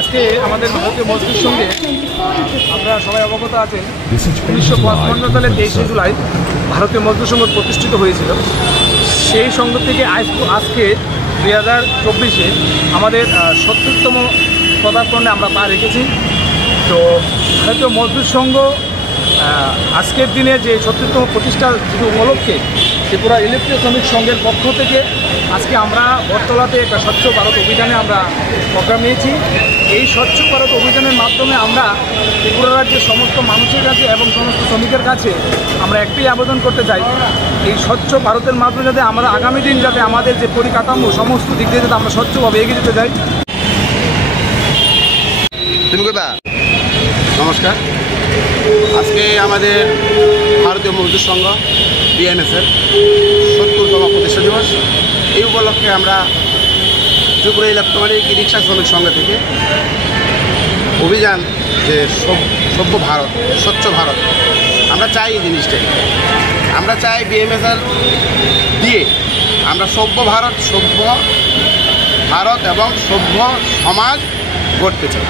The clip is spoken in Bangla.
আজকে আমাদের ভারতীয় মজদুর সঙ্গে আপনারা সবাই অবগত আছেন 1955 সালে 23শে জুলাই ভারতীয় মজদুর সংঘ প্রতিষ্ঠিত হয়েছিল। সেই সংঘ থেকে আজকে 2024-এ আমাদের 70তম পদার্পণে আমরা পা রেখেছি। তো ভারতীয় মজদুর সংঘ আজকের দিনে যে 70তম প্রতিষ্ঠার যে উপলক্ষে ত্রিপুরা ইলেকট্রিক শ্রমিক সংঘের পক্ষ থেকে আজকে আমরা বটতলাতে একটা স্বচ্ছ ভারত অভিযানে আমরা প্রোগ্রাম নিয়েছি। এই স্বচ্ছ ভারত অভিযানের মাধ্যমে আমরা ত্রিপুরা রাজ্যের সমস্ত মানুষের কাছে এবং সমস্ত শ্রমিকের কাছে আমরা একটাই আবেদন করতে চাই, এই স্বচ্ছ ভারতের মাধ্যমে যাতে আমরা আগামী দিন যাতে আমাদের যে পরিকাঠামো সমস্ত দিক দিয়ে যাতে আমরা স্বচ্ছভাবে এগিয়ে যেতে চাই। নমস্কার, আজকে আমাদের ভারতীয় মজদুর সংঘ বিএমএসের 70তম প্রতিষ্ঠা দিবস। এই উপলক্ষে আমরা ত্রিপুরা ইলেকট্রনিক রিক্সা শ্রমিক সংঘ থেকে অভিযান যে সভ্য ভারত, স্বচ্ছ ভারত, আমরা চাই এই জিনিসটাই। আমরা চাই বিএমএসের দিয়ে আমরা সভ্য ভারত এবং সভ্য সমাজ গড়তে চাই।